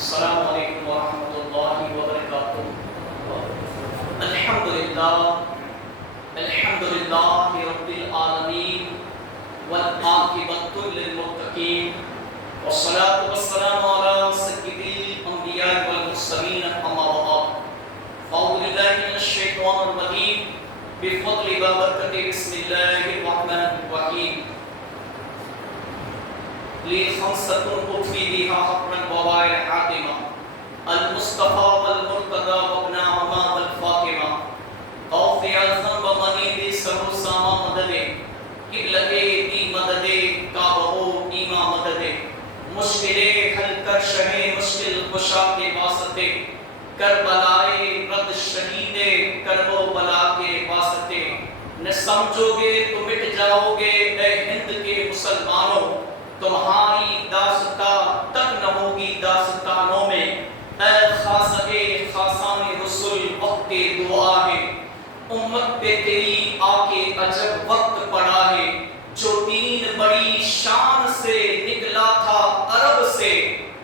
السلام علیکم ورحمۃ اللہ وبرکاتہ۔ الحمد للہ رب العالمین والعاقبۃ للمتقین والصلاة والسلام علی سید الانبیاء والمرسلین اما بعد فاعوذ باللہ من الشیطان الرجیم بفضل وبرکت بسم اللہ الرحمن الرحیم لخمسة أطفي بها حقا ووائل حاتمة المصطفى والمرتضى وابن عمام والفاطمة قوفي الذنب منيب سر ساما مددے قبلتے دی مددے کعبہ ایما مددے مشکلے حل کر شہ مشکل کشا کے واسطے کربلائے رد شہید کرب و بلا کے واسطے نہ سمجھو گے تو مٹ جاؤ گے اے ہند کے مسلمانوں، تمہاری داستہ تک نہ ہوگی داستانوں میں، اے خاصے خاصان رسول وقت دعا ہے، امت پہ تیری آ کے عجب وقت پڑا ہے، جو دین بڑی شان سے نکلا تھا عرب سے،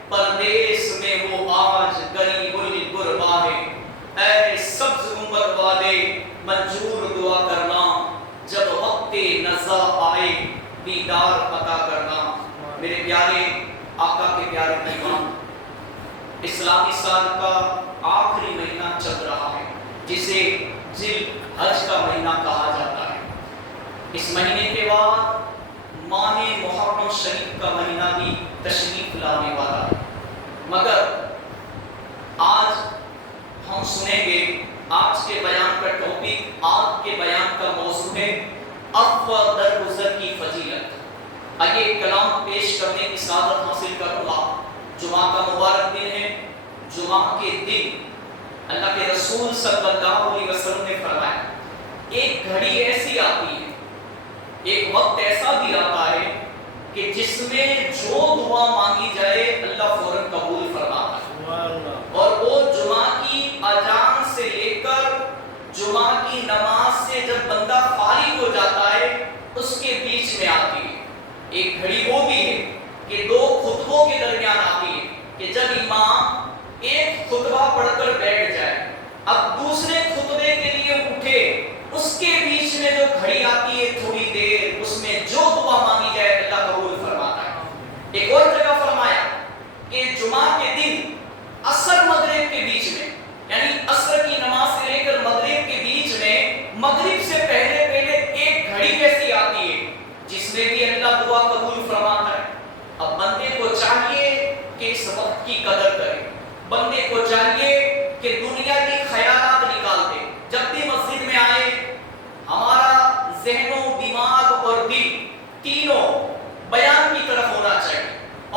پردیس میں وہ آج غریب الغربا ہے، اے سبز عمر والے منظور دعا کرنا، جب وقت نزا آئے دیدار عطا کرنا۔ میرے پیارے آقا کے پیارے پیغام، اسلامی سال کا آخری مہینہ چل رہا ہے جسے ذی الحج کا مہینہ کہا جاتا ہے۔ اس مہینے کے بعد ماہ محرم شریف کا مہینہ بھی تشریف لانے والا ہے، مگر آج ہم سنیں گے آج کے بیان کا ٹاپک، آج کے بیان کا موضوع ہے عفو درگزر کی فضیلت۔ آئیے کلام پیش کرنے کی سعادت حاصل کروں گا۔ جمعہ کا مبارک دن ہے۔ جمعہ کے دن اللہ کے رسول صلی اللہ علیہ وسلم نے فرمایا ایک گھڑی ایسی آتی ہے، ایک وقت ایسا بھی آتا ہے کہ جس میں جو دعا مانگی جائے اللہ فوراً قبول فرماتا ہے، اور وہ جمعہ کی اذان سے لے کر جمعہ کی نماز سے جب بندہ فارغ ہو جاتا ہے اس کے بیچ میں آتی ہے۔ ایک گھڑی وہ بھی ہے کہ دو خطبوں کے درمیان آتی ہے کہ جب امام ایک خطبہ پڑھ کر بیٹھ جائے، اب دوسرے خطبے کے لیے اٹھے، اس کے بیچ میں جو گھڑی آتی ہے تھوڑی دیر، اس میں جو دعا مانگی جائے اللہ قبول فرماتا ہے۔ ایک اور جگہ فرمایا کہ جمعہ کے دن عصر مغرب کے بیچ میں، یعنی عصر کی نماز سے لے کر مغرب کے بیچ میں، مغرب سے پہلے پہلے ایک گھڑی ایسی آتی ہے جس میں بھی اللہ دعا قبول فرماتا ہے۔ اب بندے کو چاہیے کہ اس وقت کی قدر کرے، بندے کو چاہیے کہ دنیا کی خیالات نکال دے۔ جب بھی مسجد میں آئے ہمارا ذہن و دماغ اور دل تینوں بیان کی طرف ہونا چاہیے،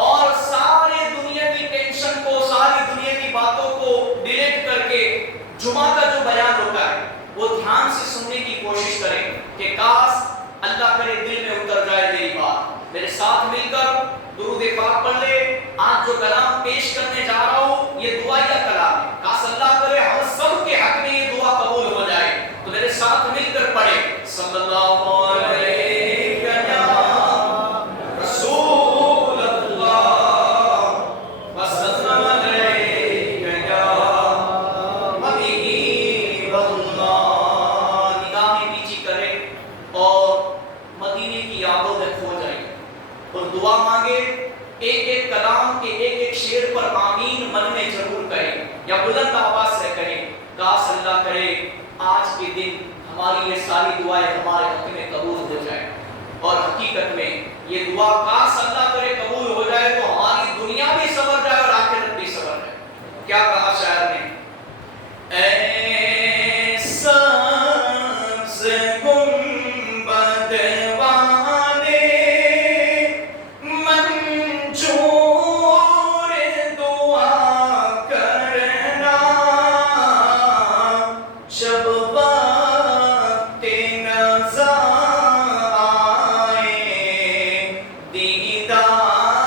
اور سارے دنیا کی ٹینشن کو، ساری دنیا کی باتوں کو ڈیلیٹ کر کے جمعہ کا جو بیان ہوتا ہے وہ دھیان سے سننے کی کوشش کریں کہ کاش اللہ کرے دل میں اتر جائے میری بات۔ میرے ساتھ مل کر درود پاک پڑھ لے۔ آج جو کلام پیش کرنے جا رہا ہوں یہ دعائیہ کلام ہے، کاش اللہ کرے ہم سب کے حق میں یہ دعا قبول ہو جائے، تو میرے ساتھ مل کر پڑھے صلی اللہ علیہ رسول اللہ وسلم علیہ یا حبیب اللہ۔ نگاہیں نیچی کرے اور مدینے کی یادوں میں کھو جائے اور دعا مانگے۔ ایک ایک کلام کے ایک ایک شعر پر آمین من میں ضرور کریں یا بلند آواز سے کریں۔ کاش اللہ کرے آج کے دن ہماری یہ ساری دعائیں ہمارے حق میں قبول ہو جائے، اور حقیقت میں یہ دعا کاش اللہ کرے قبول ہو جائے تو ہماری دنیا بھی سنور جائے اور آخرت بھی سنور جائے۔ کیا کہا شاعر نے؟ اے سبز گنبد والے منظور دعا کرنا، جب وقت نزا آئے دیدار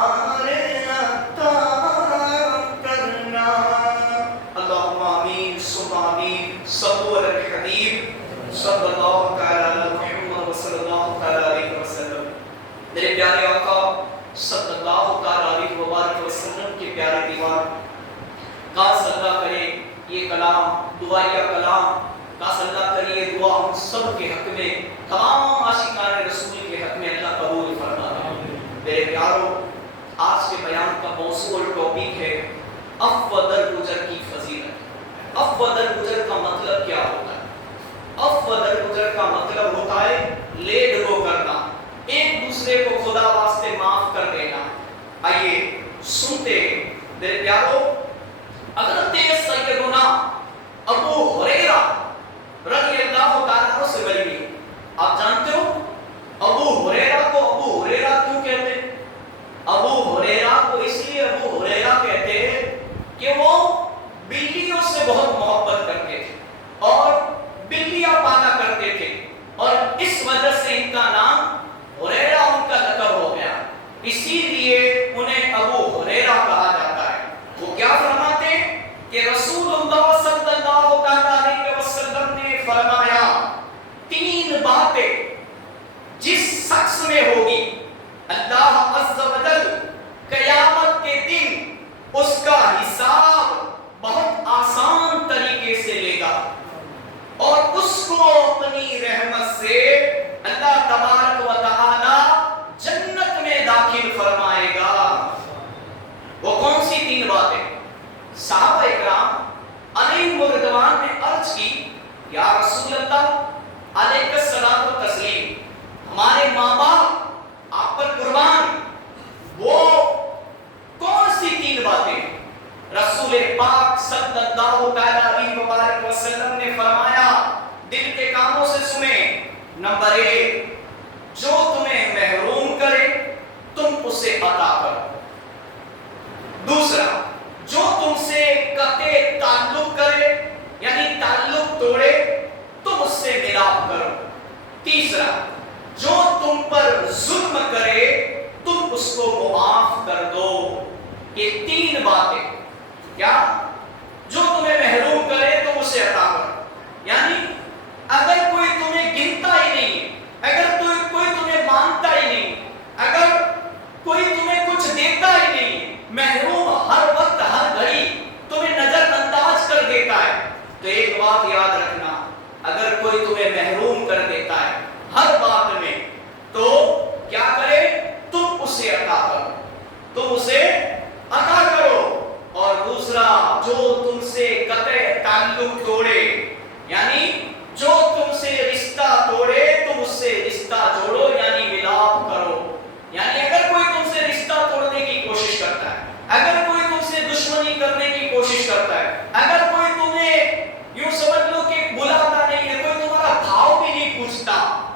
عطا کرنا۔ اللہم آمین ثم آمین۔ صلو علی الحبیب صلی اللہ تعالی علی محمد صلی اللہ تعالی علیہ وسلم۔ میرے پیارے آقا صلی اللہ تعالی علیہ وآلہ وسلم کے پیارے دیوان، کاش اللہ کرے یہ کلام دعائیہ کلام، کاش اللہ کرے یہ دعا ہم سب کے حق میں، تمام عاشقان رسول کے حق میں اللہ قبول فرما دے۔ میرے پیاروں، آج کے بیان کا موضوع اور ٹاپک ہے عفو درگزر کی فضیلت۔ عفو درگزر کا مطلب کیا ہوتا ہے؟ عفو درگزر کا مطلب ہوتا ہے لیٹ گو کرنا، ایک دوسرے کو خدا واسطے معاف کر دینا۔ آئیے سنتے ہیں میرے پیاروں، حضرت سیدنا ابو ہریرہ رضی اللہ تعالیٰ عنہ سے بری ہوئی۔ آپ جانتے ہو ابو ہریرہ کو ابو ہریرہ کیوں کہتے ہیں؟ ابو ہریرہ کو اس لیے ابو ہریرہ کہتے ہیں کہ وہ بلیوں سے بہت محبت کرتے تھے اور بلیاں پالا کرتے تھے، اور اس وجہ سے ان کا نام ہریرہ ان کا لقب ہو گیا، اسی لیے انہیں ابو ہریرہ کہا جاتا ہے۔ وہ کیا فرماتے ہیں کہ رسول اللہ صلی اللہ علیہ وسلم نے فرمایا تین باتیں جس شخص میں ہوگی اللہ عز و جل قیامت کے دن اس کا حساب بہت آسان طریقے سے لے گا اور اس کو اپنی رحمت سے اللہ تبارک و تعالی جنت میں داخل فرمائے گا۔ وہ کون سی تین باتیں؟ صحابہ اکرام علیہ رضوان نے عرض کی، یا رسول اللہ علیہ الصلوۃ والتسلیم، ہمارے ماں باپ آپ پر قربان، وہ کون سی تین باتیں؟ رسول پاک صلی اللہ علیہ وآلہ وسلم نے فرمایا دل کے کانوں سے سنیں۔ نمبر ایک، جو تمہیں محروم کرے تم اسے عطا کرو۔ دوسرا، جو تم سے قطع تعلق کرے یعنی تعلق توڑے تم اس سے ملاپ کرو۔ تیسرا، جو تم پر ظلم کرے تم اس کو معاف کر دو۔ یہ تین باتیں کیا؟ جو تمہیں محروم کرے تم اسے عطا کرو، یعنی اگر کوئی تمہیں گنتا ہی نہیں ہے، اگر کوئی تمہیں مانتا ہی نہیں، اگر کوئی تمہیں کچھ دیتا ہی نہیں، محروم ہر وقت ہر گھڑی تمہیں نظر انداز کر دیتا ہے، تو ایک بات یاد رکھنا، اگر کوئی تمہیں محروم کر دیتا ہے ہر بات میں تو کیا کرے؟ تم اسے عطا کرو، تم اسے عطا کرو۔ اور دوسرا، جو تم سے قطع تعلق توڑے یعنی جو تم سے رشتہ توڑے تم اس سے رشتہ جوڑو یعنی ملاپ کرو۔ یعنی اگر کوئی تم سے رشتہ توڑنے کی کوشش کرتا ہے، اگر کوئی تم سے دشمنی کرنے کی کوشش کرتا ہے، اگر کوئی تمہیں یوں سمجھ لو کہ بلاتا نہیں ہے، کوئی تمہارا بھاؤ بھی نہیں پوچھتا،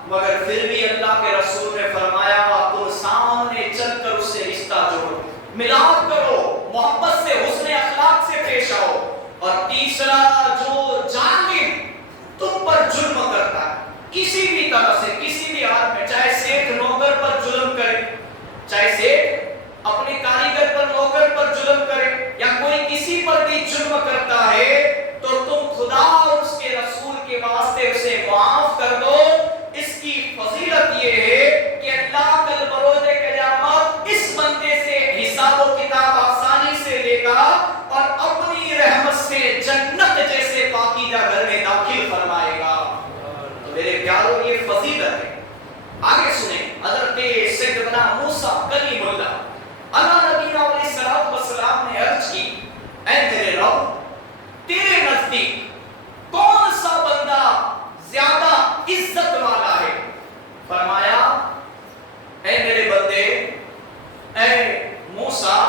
مگر پھر بھی اللہ کے رسول نے فرمایا تم سامنے چل کر اس سے رشتہ جوڑو، ملاپ کرو، محبت سے حسن اخلاق سے پیش آؤ۔ اور تیسرا، جو ظالم تم پر ظلم کرتا ہے کسی بھی طرح سے کسی بھی حال میں، چاہے سیٹھ نوکر پر ظلم کرے، چاہے سیٹھ اپنے کاریگر پر نوکر پر ظلم کرے یا کوئی کسی پر بھی ظلم کرتا ہے، تو تم خدا اور اس کے رسول کے واسطے اسے معاف کر دو۔ اس کی فضیلت یہ ہے کہ اللہ کل بروز قیامت اس بندے سے حساب و کتاب آسانی سے لے گا اور اپنی رحمت سے جنت جیسے پاکیزہ گھر میں داخل فرمائے گا۔ تو میرے پیاروں، یہ فضیلت ہے۔ آگے سنیں، حضرت سیدنا موسیٰ کلیم اللہ اللہ نبی علیہ الصلوۃ والسلام نے عرض کی، اے میرے رب، تیرے نزدیک کون سا بندہ زیادہ عزت والا ہے؟ فرمایا، اے میرے بندے، اے موسیٰ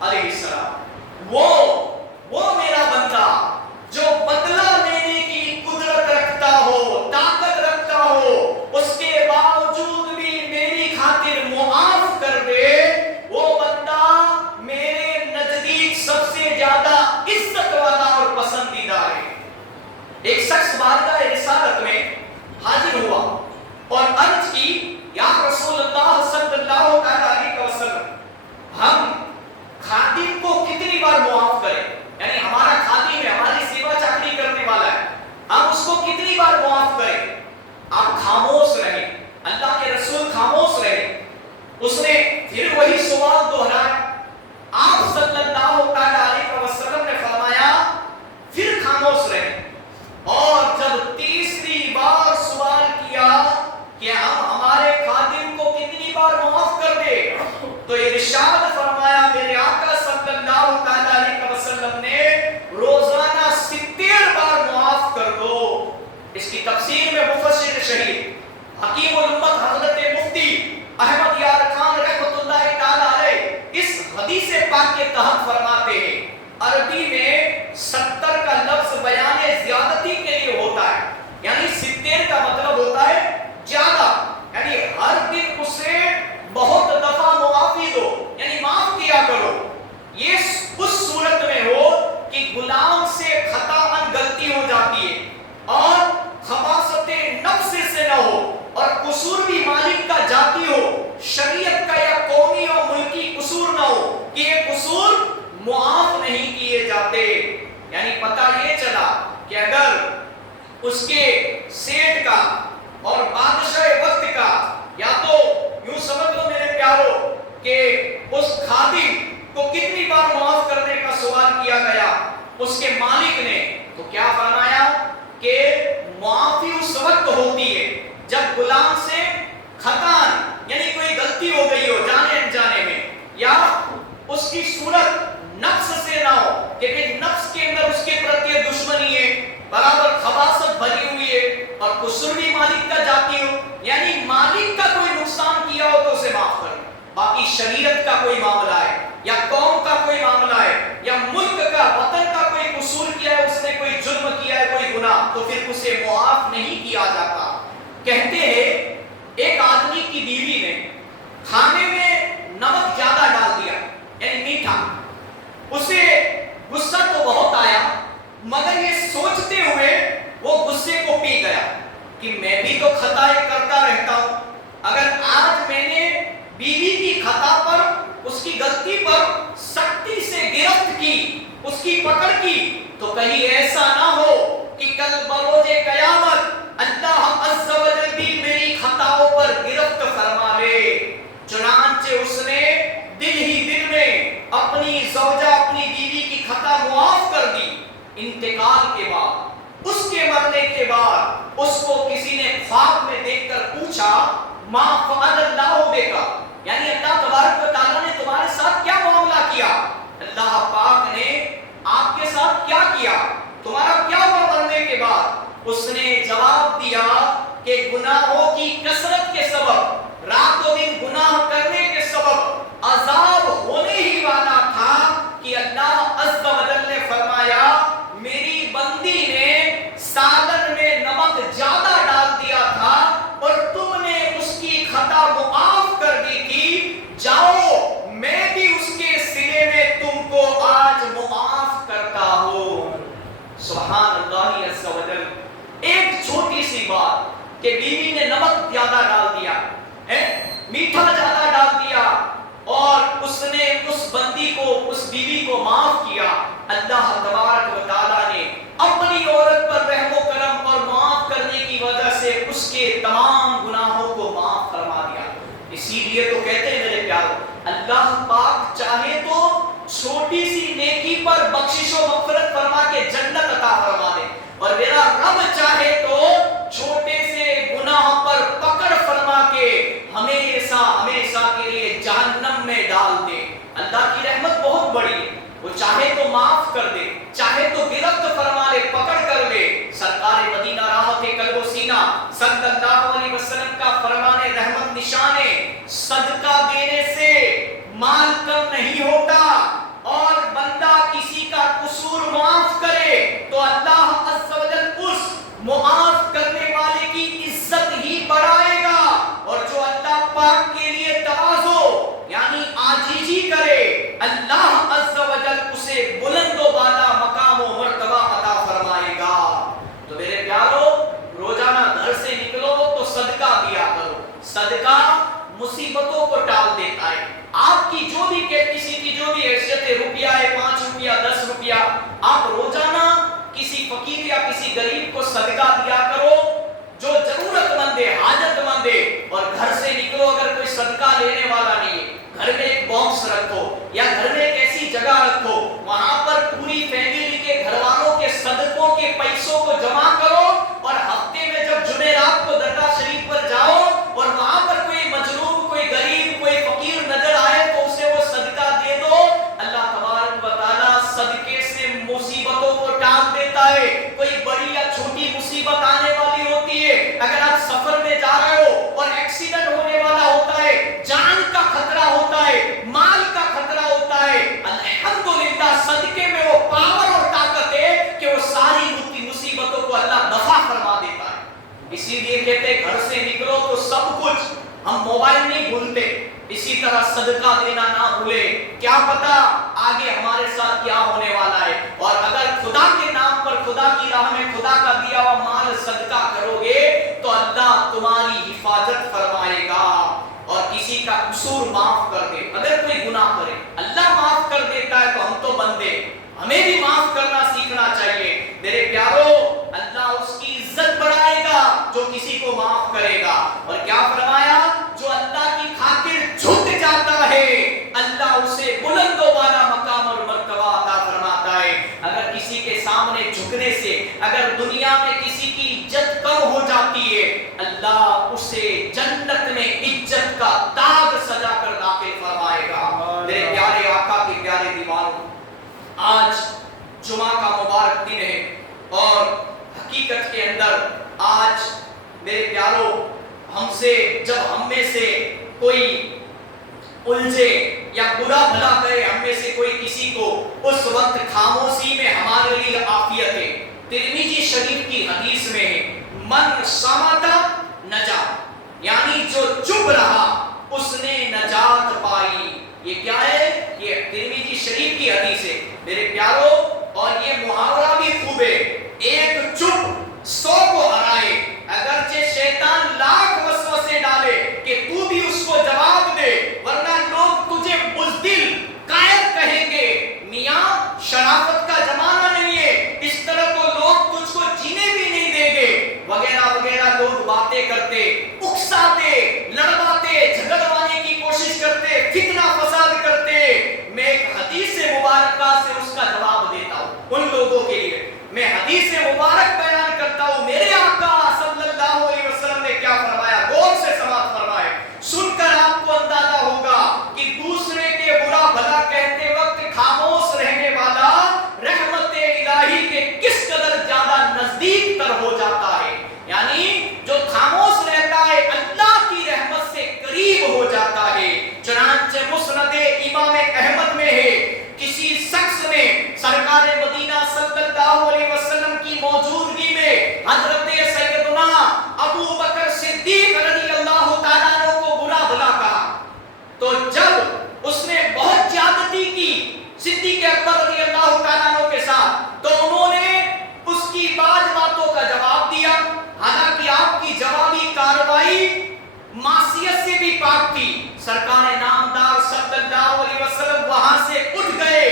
علیہ السلام، وہ میرا بندہ جو بدلہ لینے کی قدرت رکھتا ہو، طاقت رکھتا ہو، اس کے باوجود بھی میری خاطر معاف کر دے، وہ بندہ میرے نزدیک سب سے زیادہ عزت والا اور پسندیدہ ہے۔ ایک شخص بارگاہ رسالت میں حاضر ہوا اور عرض کی، یا رسول اللہ صلی اللہ علیہ وسلم، خاموش رہے، اللہ کے رسول خاموش رہے۔ اس نے پھر وہی سوال دہرایا، آپ صلی اللہ علیہ وسلم نے فرمایا پھر خاموش رہے، اور جب تیسری بار سوال کیا کہ ہم ہمارے خادم کو کتنی بار معاف کر دے، تو ارشاد فرمایا میرے آقا صلی اللہ علیہ وسلم نے روزانہ 70 بار معاف کر دو۔ اس کی تفسیر میں مفسر شہید حکیم الامت حضرت مفتی احمد یار خان رحمۃ اللہ تعالی علیہ اس حدیث پاک کے تحت فرماتے ہیں عربی میں 70 کا لفظ بیان زیادتی کے لیے ہوتا ہے، یعنی 70 کا مطلب ہوتا ہے زیادہ، یعنی ہر دن اسے بہت دفعہ معافی دو، یعنی معاف کیا کرو۔ یہ اس صورت میں ہو کہ غلام سے خطاً غلطی ہو جاتی ہے اور خباثت نفس سے نہ ہو اور قصور بھی مالک کا ذاتی ہو، شریعت کا یا قومی اور ملکی قصور نہ ہو کہ یہ قصور معاف نہیں کیے جاتے۔ یعنی پتہ یہ چلا کہ اگر اس کے سیٹ کا اور بادشاہ وقت کا، یا تو یوں سمجھ لو میرے پیارو کہ اس خادم کو کتنی بار معاف کرنے کا سوال کیا گیا اس کے مالک نے، تو کیا فرمایا کہ معافی اس وقت ہوتی ہے جب غلام سے خطاً یعنی کوئی غلطی ہو گئی ہو جانے انجانے میں، یا اس کی صورت نفس سے نہ ہو کہ نفس کے اندر اس کے پرتی دشمنی ہے، برابر خباثت بھری ہوئی ہے اور قصور بھی مالک کا ذاتی ہو، یعنی مالک کا کوئی نقصان کیا ہو تو اسے معاف کرے، باقی شریعت کا کوئی معاملہ ہے یا قوم کا کوئی معاملہ ہے یا ملک کا وطن کا کوئی قصور کیا ہے، اس نے کوئی جرم کیا ہے، کوئی گناہ، تو پھر اسے معاف نہیں کیا جاتا۔ کہتے ہیں ایک آدمی کی بیوی نے کھانے میں نمک زیادہ ڈال دیا، یعنی میٹھا، اسے غصہ تو بہت آیا مگر یہ سوچتے ہوئے وہ غصے کو پی گیا کہ میں بھی تو خطائیں کرتا رہتا ہوں، اگر آج میں نے بیوی کی خطا پر، اس کی غلطی پر سختی سے گرفت کی، اس کی پکڑ کی، تو کہیں ایسا نہ ہو کہ کل بروز قیامت اللہ عز و جل بھی میری خطاؤں پر گرفت فرما لے۔ چنانچہ اس نے دل ہی دل میں اپنی زوجہ، اپنی بیوی کی خطا معاف کر دی۔ انتقال کے بعد، اس کے مرنے کے بعد اس کو کسی نے خواب میں دیکھ کر پوچھا ما فعل اللہ بک، یعنی اللہ تبارک و تعالیٰ نے تمہارے ساتھ کیا معاملہ کیا، اللہ پاک نے آپ کے ساتھ کیا کیا، تمہارا کیا ہوا مرنے کے بعد؟ اس نے جواب دیا کہ گناہوں کی کثرت کے سبب، رات و دن گناہ کرنے کے سبب عذاب ہونے ہی والا تھا کہ اللہ عز و جل نے فرمایا میری بندی نے سالن میں نمک زیادہ ڈال دیا تھا اور تم نے اس کی خطا معاف کر دی تھی، جاؤ میں بھی اس کے سلے میں تم کو آج معاف کرتا ہوں۔ سبحان اللہ عز و جل۔ ایک چھوٹی سی بات کہ بیوی نے نمک زیادہ ڈال دیا، میٹھا زیادہ ڈال دیا، اور اس نے اس بندی کو، اس بیوی کو معاف کیا، اللہ تبارک و تعالیٰ نے اپنی عورت پر رحم و کرم اور معاف کرنے کی وجہ سے اس کے تمام گناہوں کو معاف فرما دیا۔ اسی لیے تو کہتے ہیں میرے پیارو، اللہ پاک چاہے تو چھوٹی سی نیکی پر بخشش و مغفرت فرما کے جنت عطا فرما دے، اور میرا رب چاہے تو چھوٹے سے گناہ پر پکڑ فرما کے ہمیشہ ہمیشہ کے لیے جہنم میں ڈال دے۔ اللہ کی رحمت بہت بڑی ہے، وہ چاہے تو معاف کر دے، چاہے تو گرفت فرما لے، پکڑ کر لے۔ سرکار مدینہ راحت قلب و سینہ صلی اللہ علیہ وسلم کا فرمان رحمت نشان ہے، صدقہ دینے سے مال کم نہیں ہوتا، اور بندہ کسی کا قصور معاف کرے تو اللہ عز و جل اس معاف کرنے والے کی عزت ہی بڑھائے گا، اور جو اللہ پاک کے لیے تواضع یعنی عاجزی کرے، اللہ عز و جل اسے بلند و بالا مقام و مرتبہ عطا فرمائے گا۔ تو میرے پیارو، روزانہ گھر سے نکلو تو صدقہ دیا کرو، صدقہ مصیبتوں کو ٹال دیتا ہے۔ آپ کی جو بھی کیپیسٹی، جو بھی حیثیت ہے، روپیہ ہے، 5 روپیہ 10 روپیہ، آپ روزانہ کسی فقیر یا کسی غریب کو صدقہ دیا کرو، جو ضرورت ضرورت مند ہے، حاجت مند ہے، اور گھر سے نکلو اگر کوئی صدقہ لینے والا نہیں ہے، گھر میں ایک باکس رکھو یا گھر میں ایک ایسی جگہ رکھو، وہاں پر پوری فیملی کے گھر والوں کے صدقوں کے پیسوں کو جمع کرو، اور ہفتے میں جب جمعرات کو درگاہ شریف پر جاؤ اور وہاں پر کوئی مجروح، کوئی غریب، کوئی فقیر نظر آئے تو اسے وہ صدقہ دے دو۔ اللہ تبارک و تعالیٰ صدقے سے مصیبتوں کو ٹال دیتا ہے۔ کوئی بڑی یا چھوٹی مصیبت آنے والی ہوتی ہے، اگر آپ سفر میں جا رہے ہو اور ایکسیڈنٹ ہونے والا ہوتا ہے، جان کا خطرہ ہوتا ہے، مال کا خطرہ ہوتا ہے، الحمدللہ صدقے میں وہ پاور اور طاقت ہے کہ وہ ساری مصیبتوں کو اللہ دفع فرما دیتا ہے۔ اسی لیے کہتے ہیں گھر سے نکلو تو سب کچھ، ہم موبائل نہیں بھولتے، اسی طرح صدقہ دینا نہ بھولے، کیا پتا آگے ہمارے ساتھ کیا ہونے والا ہے۔ اور اگر خدا کے نام پر، خدا کی راہ میں خدا کا دیا ہوا مال صدقہ کرو گے تو اللہ تمہاری حفاظت فرمائے گا اور کسی کا قصور معاف کر دے۔ اگر کوئی گناہ کرے اللہ معاف کر دیتا ہے تو ہم تو بندے، ہمیں بھی معاف کرنا سیکھنا چاہیے۔ میرے پیارو، اللہ اس کی عزت بڑھائے گا جو کسی کو معاف کرے گا، اور کیا فرمایا، جو اللہ کی خاطر جھک جاتا ہے اللہ اسے بلند و بالا مقام اور مرتبہ عطا فرماتا ہے۔ اگر کسی کے سامنے جھکنے سے اگر دنیا میں کسی کی عزت کم ہو جاتی ہے، اللہ اسے جنت میں عزت کا تاج سجا کر داخل فرمائے گا۔ میرے پیارے آقا کے پیارے دیوانوں، آج جمعہ کا مبارک دن ہے، اور حقیقت کے اندر آج میرے پیاروں ہم میں سے کوئی الجھے یا برا بھلا کرے، ہم میں سے کوئی کسی کو، اس وقت خاموشی میں ہمارے لیے عافیت ہے۔ ترمذی شریف کی حدیث میں ہے، من صمت نجا، یعنی جو چپ رہا اس نے نجات پائی۔ یہ کیا ہے؟ یہ ترمذی شریف کی حدیث ہے میرے پیاروں، اور یہ محاورہ بھی خوب ہے، ایک چپ 100 کو ہرائے۔ اگرچہ شیطان لاکھ وسوسے ڈالے کہ تو بھی اس کو جواب دے، ورنہ لوگ تجھے بزدل قائل کہیں گے، میاں شرافت کا زمانہ نہیں ہے، اس طرح تو لوگ تجھ کو جینے بھی نہیں دیں گے، وغیرہ وغیرہ لوگ باتیں کرتے، اکساتے، لڑواتے، جھگڑوانے کی کوشش کرتے، فتنہ فساد کرتے۔ میں ایک حدیث مبارکہ سے اس کا جواب دیتا ہوں ان لوگوں کے لیے، میں حدیث مبارک بیان کرتا ہوں۔ میرے آقا صلی اللہ علیہ وسلم نے کیا فرمایا، غور سے سماعت فرمائے، سن کر آپ کو اندازہ ہوگا کہ دوسرے کے برا بھلا کہتے وقت خاموش رہنے والا رحمت الہی کے کس قدر زیادہ نزدیک تر ہو جاتا ہے۔ یعنی جو خاموش رہتا ہے اللہ کی رحمت سے قریب ہو جاتا ہے۔ چنانچہ مسند امام احمد میں ہے، کسی شخص نے سرکار مدینہ صلی اللہ علیہ وسلم کی موجودگی میں حضرت سیدنا ابو بکر صدیق رضی اللہ تعالیٰ عنہ کو برا بھلا کہا، تو جب اس نے بہت زیادتی کی صدیق اکبر رضی اللہ تعالیٰ عنہ کے ساتھ، تو انہوں نے اس کی بعض باتوں کا جواب دیا، حالانکہ آپ کی جوابی کارروائی معصیت سے بھی پاک تھی۔ سرکار نامدار صلی اللہ علیہ وسلم وہاں سے اٹھ گئے،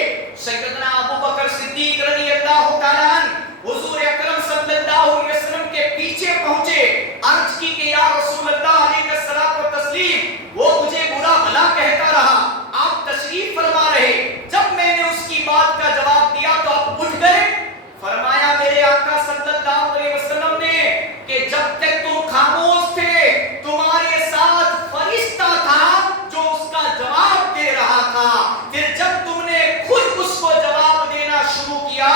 سیدنا ابو بکر صدیق رضی اللہ تعالیٰ عنہ حضور اکرم صلی اللہ علیہ وسلم کے پیچھے پہنچے، عرض کی کہ یا رسول اللہ علیہ الصلوۃ والتسلیم، وہ مجھے برا بھلا کہتا رہا، آپ تشریف فرما رہے، جب میں نے اس کی بات کا جواب دیا تو آپ اٹھ گئے۔ فرمایا میرے آقا صلی اللہ علیہ وسلم نے کہ جب تک تم خاموش تھے تمہارے ساتھ فرشتہ تھا جو اس کا جواب دے رہا تھا، پھر جب تم نے خود اس کو جواب دینا شروع کیا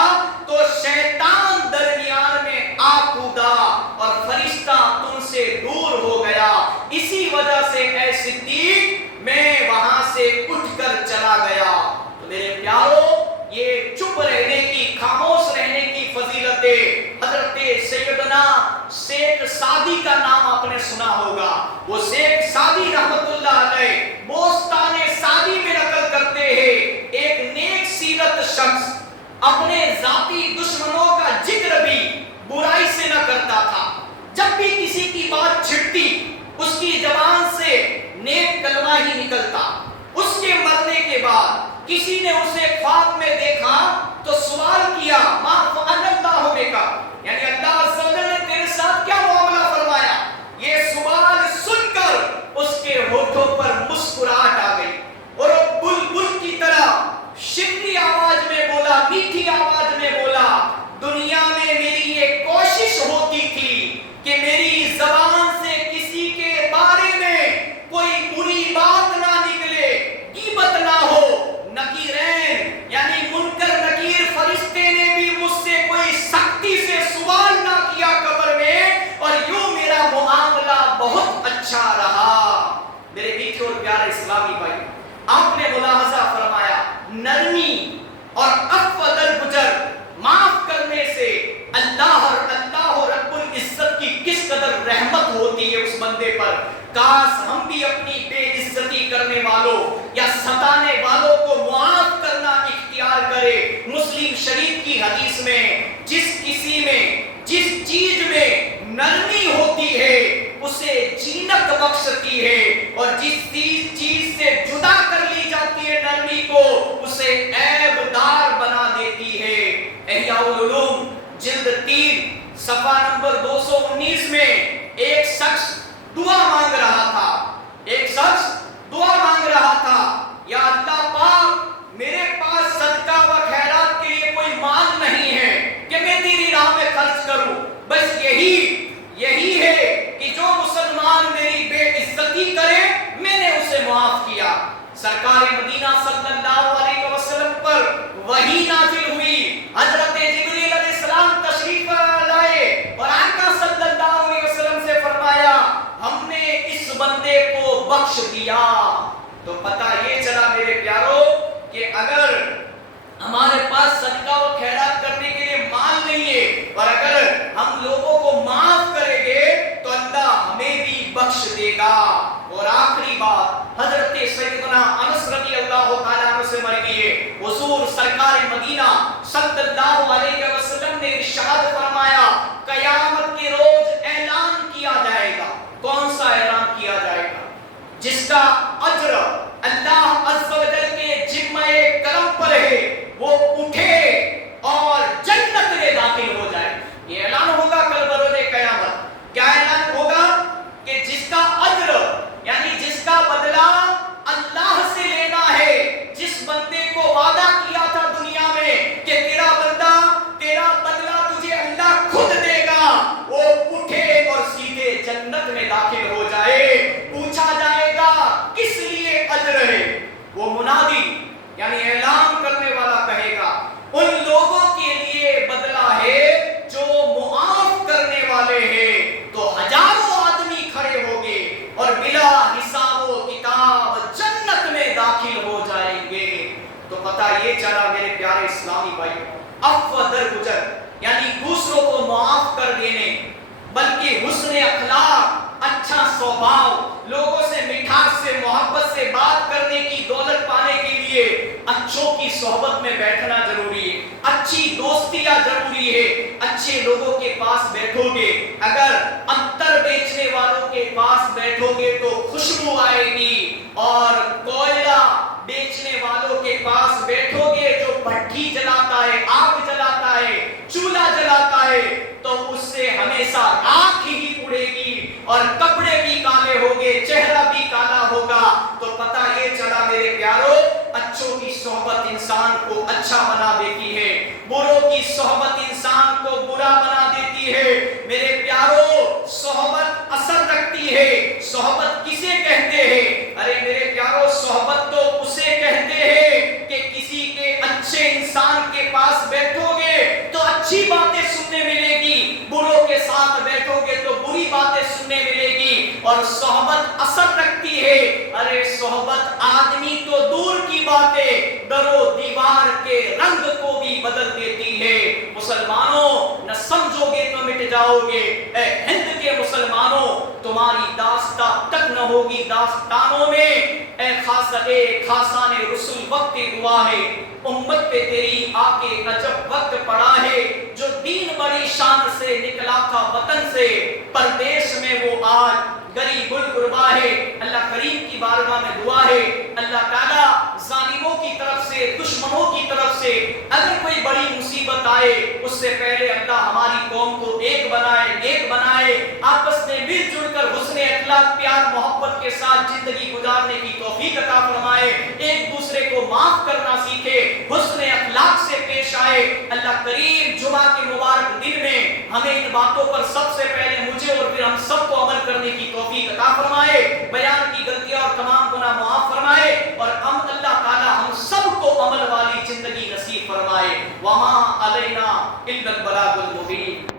تو شیطان درمیان میں آ کودا اور فرشتہ تم سے دور ہو گیا، اسی وجہ سے اے صدیق میں وہاں سے اٹھ کر چلا گیا۔ تو میرے پیارو، یہ چپ رہنے کی، خاموش رہنے کی فضیلت ہے۔ حضرت سیدنا شیخ سعدی کا نام آپ نے سنا ہوگا، وہ شیخ سعدی رحمت اللہ علیہ بوستان سعدی میں نقل کرتے ہیں، ایک نیک سیرت شخص اپنے ذاتی دشمنوں کا ذکر بھی برائی سے نہ کرتا تھا، جب بھی کسی کی بات چھڑتی اس کی زبان سے نیک کلمہ ہی نکلتا۔ اس کے مرنے کے بعد کسی نے اسے خواب میں دیکھا تو سوال کیا، ما فعل اللہ بک، یعنی اللہ عز و جل نے تیرے ساتھ کیا معاملہ فرمایا؟ ہونٹوں پر مسکراہٹ آ گئی اور وہ بلبل کی طرح شیریں آواز میں بولا، میٹھی آواز میں بولا، دنیا میں میری یہ کوشش ہوتی تھی کہ میری زبان سے کسی کے بارے میں کوئی بری بات نہ نکلے، غیبت نہ ہو۔ نکیرین یعنی منکر نکیر فرشتے نے بھی مجھ سے کوئی سختی سے سوال نہ کیا قبر میں، اور یوں میرا معاملہ بہت اچھا رہا۔ میرے میٹھے اور پیارے اسلامی بھائی، آپ نے ملاحظہ فرمایا نرمی اور عفو درگزر، معاف کرنے سے اللہ رب العزت کی کس قدر رحمت ہوتی ہے اس بندے پر۔ کاش ہم بھی اپنی بے عزتی کرنے والوں یا ستانے والوں کو معاف کرنا اختیار کرے۔ مسلم شریف کی حدیث میں جس چیز میں نرمی ہوتی ہے اسے جینت بخشتی ہے، اور جس چیز سے جدا کر لی جاتی ہے نرمی کو اسے عیب دار بنا دیتی ہے۔ احیاء العلوم جلد 3 صفحہ نمبر 219 میں ایک شخص دعا مانگ رہا تھا، یا اللہ پاک میرے پاس صدقہ و خیرات کے لیے کوئی مال نہیں ہے کہ میں تیری راہ میں خرچ کروں، بس یہی ہے کہ جو مسلمان میری بے عزتی کرے میں نے اسے معاف کیا۔ سرکار مدینہ صلی اللہ علیہ وسلم پر وحی نازل ہوئی، حضرت جبریل علیہ السلام تشریف لائے اور آقا صلی اللہ علیہ وسلم سے فرمایا ہم نے اس بندے کو بخش دیا۔ تو پتہ یہ چلا میرے پیارو کہ اگر ہمارے پاس صدقہ و خیرات کرنے کے لیے مال نہیں ہے اور اگر ہم لوگوں کو معاف کریں گے تو اللہ ہمیں بھی بخش دے گا۔ اور آخری بات حضرت سیدنا انس رضی اللہ تعالیٰ عنہ سے مروی ہے، حضور سرکار مدینہ صلی اللہ علیہ وسلم نے ارشاد فرمایا قیامت کے روز اعلان کیا جائے گا۔ کون سا اعلان کیا جائے گا؟ جس کا اجر اللہ عز و جل کے ذمہ کرم پر ہے وہ اٹھے اور جنت میں داخل ہو جائے۔ یہ اعلان ہوگا کل بروز قیامت۔ کیا اعلان ہوگا؟ کہ جس کا اجر یعنی جس کا بدلہ اللہ سے لینا ہے، جس بندے کو وعدہ کیا تھا دنیا میں کہ تیرا بدلہ تجھے اللہ خود دے گا، وہ اٹھے اور سیدھے جنت میں داخل ہو جائے۔ پوچھا جائے گا کس لیے اجر ہے؟ وہ منادی یعنی اعلان کرنے والا کہے گا ان لوگوں کے لیے بدلہ ہے جو معاف کرنے والے ہیں۔ تو ہزاروں آدمی کھڑے ہوں گے اور بلا حساب و کتاب جنت میں داخل ہو جائیں گے۔ تو پتہ یہ چلا میرے پیارے اسلامی بھائی، عفو درگزر یعنی دوسروں کو معاف کر دینے، بلکہ حسن اخلاق، اچھا سوبھاؤ، لوگوں سے مٹھاس سے محبت سے بات کرنے کی دولت پانے کے لیے اچھوں کی صحبت میں بیٹھنا ضروری ہے، اچھی دوستیاں ضروری ہے۔ اچھے لوگوں کے پاس بیٹھو گے، اگر عطر بیچنے والوں کے پاس بیٹھو گے تو خوشبو آئے گی، اور کوئلہ بیچنے والوں کے پاس بیٹھو گے جو بھٹی جلاتا ہے، آگ جلاتا ہے، چولہا جلاتا ہے، تو اس سے ہمیشہ راکھ ہی اڑے گی اور کپڑے بھی کالے ہوگے، چہرہ بھی کالا ہوگا۔ تو پتہ یہ چلا میرے پیارو اچھوں کی صحبت انسان کو اچھا بنا دیتی ہے، بروں کی صحبت انسان کو برا بنا دیتی ہے۔ میرے پیارو صحبت اثر رکھتی ہے۔ صحبت کسے کہتے ہیں؟ ارے میرے پیارو صحبت تو اسے کہتے ہیں کہ کسی کے اچھے انسان کے پاس بیٹھو گے تو اچھی باتیں سننے ملے گی، بروں کے ساتھ بیٹھو گے تو بری باتیں سننے ملے گی، اور صحبت اثر رکھتی ہے۔ ارے صحبت آدمی تو دور کی باتیں در و دیوار کے رنگ کو بھی بدل دیتی ہے۔ مسلمانوں نہ سمجھو گے تو مٹ جاؤ گے، اے ہند کے مسلمانوں تمہاری داستان تک نہ ہوگی داستانوں میں۔ اے خاصان رسول وقت ہوا ہے، امت پہ تیری آ کے عجب وقت پڑا ہے، جو دین بڑی شان سے نکلا تھا وطن سے، پردیش میں وہ آج غریب الغربا ہے۔ اللہ کریم کی بارگاہ میں دعا ہے اللہ تعالیٰ ظالموں کی طرف سے، دشمنوں کی طرف سے اگر کوئی بڑی مصیبت آئے اس سے پہلے اللہ ہماری قوم کو ایک بنائے، آپس میں مل جل کر کر حسن اخلاق پیار محبت کے ساتھ زندگی گزارنے کی توفیق عطا فرمائے، ایک دوسرے کو معاف کرنا سیکھے، حسن اخلاق سے پیش آئے۔ اللہ کریم جمعہ کے مبارک دن میں ہمیں ان باتوں پر سب سے پہلے مجھے اور پھر ہم سب کو عمل کرنے کی توفیق عطا فرمائے، بیان کی غلطیاں اور تمام گناہ معاف فرمائے، اور ہم اللہ تعالی ہم سب کو عمل والی زندگی نصیب فرمائے۔ وما علینا الا البلاغ المبین۔